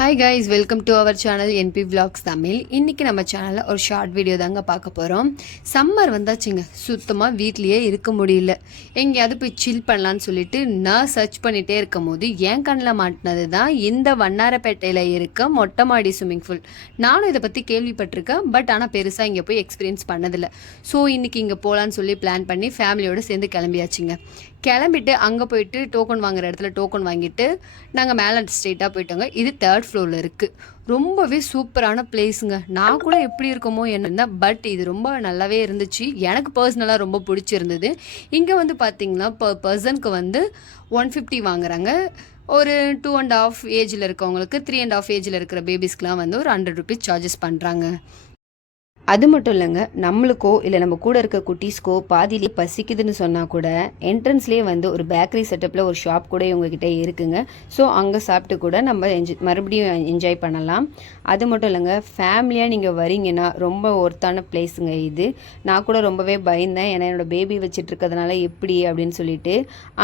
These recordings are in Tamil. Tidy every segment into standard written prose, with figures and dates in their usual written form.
Hi guys, welcome to our channel NP vlogs Tamil. இன்றைக்கி நம்ம சேனலில் ஒரு ஷார்ட் வீடியோ தாங்க பார்க்க போகிறோம். சம்மர் வந்தாச்சுங்க, சுத்தமாக வீட்லேயே இருக்க முடியல. எங்கேயாவது போய் சில் பண்ணலான்னு சொல்லிட்டு நான் சர்ச் பண்ணிகிட்டே இருக்கும் போது என் கண்ணில் மாட்டினது தான் இந்த வண்ணாரப்பேட்டையில் இருக்க மொட்டை மாடி ஸ்விம்மிங் பூல். நானும் இதை பற்றி கேள்விப்பட்டிருக்கேன், பட் ஆனால் பெருசாக இங்கே போய் எக்ஸ்பீரியன்ஸ் பண்ணதில்லை. ஸோ இன்றைக்கி இங்கே போகலான்னு சொல்லி பிளான் பண்ணி ஃபேமிலியோடு சேர்ந்து கிளம்பியாச்சுங்க. கிளம்பிட்டு அங்கே போயிட்டு டோக்கன் வாங்குற இடத்துல டோக்கன் வாங்கிட்டு நாங்கள் மேலே ஸ்ட்ரெயிட்டாக போயிட்டோங்க. இது 3rd ஃப்ளோரில் இருக்குது. ரொம்பவே சூப்பரான பிளேஸுங்க. நான் கூட எப்படி இருக்குமோ என்ன, பட் இது ரொம்ப நல்லாவே இருந்துச்சு. எனக்கு பர்சனலாக ரொம்ப பிடிச்சிருந்தது. இங்கே வந்து பார்த்திங்கன்னா பர்சனுக்கு வந்து 150 வாங்குறாங்க. ஒரு 2.5 ஏஜில் இருக்கவங்களுக்கு, 3.5 ஏஜில் இருக்கிற பேபிஸ்க்கெலாம் வந்து ஒரு 100 ருபீஸ் சார்ஜஸ் பண்ணுறாங்க. அது மட்டும் இல்லைங்க, நம்மளுக்கோ இல்லை நம்ம கூட இருக்க குட்டீஸ்க்கோ பாதியிலே பசிக்குதுன்னு சொன்னால் கூட என்ட்ரன்ஸ்லேயே வந்து ஒரு பேக்கரி செட்டப்பில் ஒரு ஷாப் கூட இவங்ககிட்ட இருக்குங்க. ஸோ அங்கே சாப்பிட்டு கூட நம்ம மறுபடியும் என்ஜாய் பண்ணலாம். அது மட்டும் இல்லைங்க, ஃபேமிலியாக நீங்கள் வரீங்கன்னா ரொம்ப ஒர்த்தான பிளேஸுங்க இது. நான் கூட ரொம்பவே பயந்தேன், ஏன்னா என்னோடய பேபி வச்சுட்டு இருக்கிறதுனால எப்படி அப்படின்னு சொல்லிட்டு.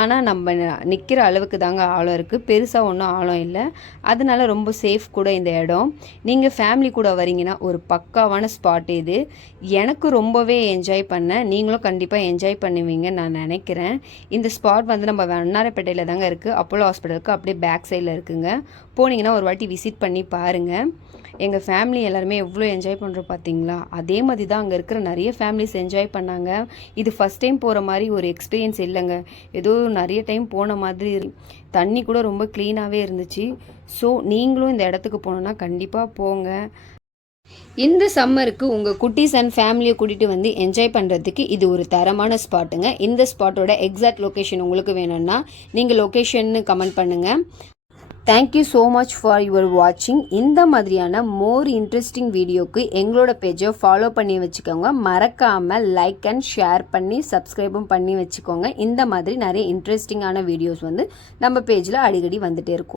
ஆனால் நம்ம நிற்கிற அளவுக்கு தாங்க ஆழம் இருக்குது, பெருசாக ஒன்றும் ஆழம் இல்லை. அதனால ரொம்ப சேஃப் கூட இந்த இடம். நீங்கள் ஃபேமிலி கூட வரீங்கன்னா ஒரு பக்காவான ஸ்பாட் இது. எனக்கு ரொம்பவே என்ஜாய் பண்ணேன். நீங்களும் கண்டிப்பாக என்ஜாய் பண்ணுவீங்கன்னு நான் நினைக்கிறேன். இந்த ஸ்பாட் வந்து நம்ம வண்ணாரப்பேட்டையில் தாங்க இருக்குது. அப்போலோ ஹாஸ்பிட்டலுக்கு அப்படியே பேக் சைடில் இருக்குங்க. போனீங்கன்னா ஒரு வாட்டி விசிட் பண்ணி பாருங்கள். எங்கள் ஃபேமிலி எல்லாருமே எவ்வளோ என்ஜாய் பண்ணுறோம் பார்த்தீங்களா? அதே மாதிரி தான் அங்கே இருக்கிற நிறைய ஃபேமிலிஸ் என்ஜாய் பண்ணாங்க. இது ஃபஸ்ட் டைம் போகிற மாதிரி ஒரு எக்ஸ்பீரியன்ஸ் இல்லைங்க, ஏதோ நிறைய டைம் போன மாதிரி. தண்ணி கூட ரொம்ப க்ளீனாகவே இருந்துச்சு. ஸோ நீங்களும் இந்த இடத்துக்கு போனோன்னா கண்டிப்பாக போங்க. இந்த சம்மருக்கு உங்கள் குட்டீஸ் அண்ட் ஃபேமிலியை கூட்டிகிட்டு வந்து என்ஜாய் பண்ணுறதுக்கு இது ஒரு தரமான ஸ்பாட்டுங்க. இந்த ஸ்பாட்டோட எக்ஸாக்ட் லொக்கேஷன் உங்களுக்கு வேணும்னா நீங்கள் லொக்கேஷன்னு கமெண்ட் பண்ணுங்கள். Thank you so much for your வாட்சிங். இந்த மாதிரியான மோர் இன்ட்ரெஸ்டிங் வீடியோக்கு எங்களோட பேஜை ஃபாலோ பண்ணி வச்சுக்கோங்க. மறக்காமல் லைக் அண்ட் ஷேர் பண்ணி சப்ஸ்கிரைபும் பண்ணி வச்சுக்கோங்க. இந்த மாதிரி நிறைய இன்ட்ரெஸ்டிங்கான வீடியோஸ் வந்து நம்ம பேஜில் அடிக்கடி வந்துகிட்டே இருக்கும்.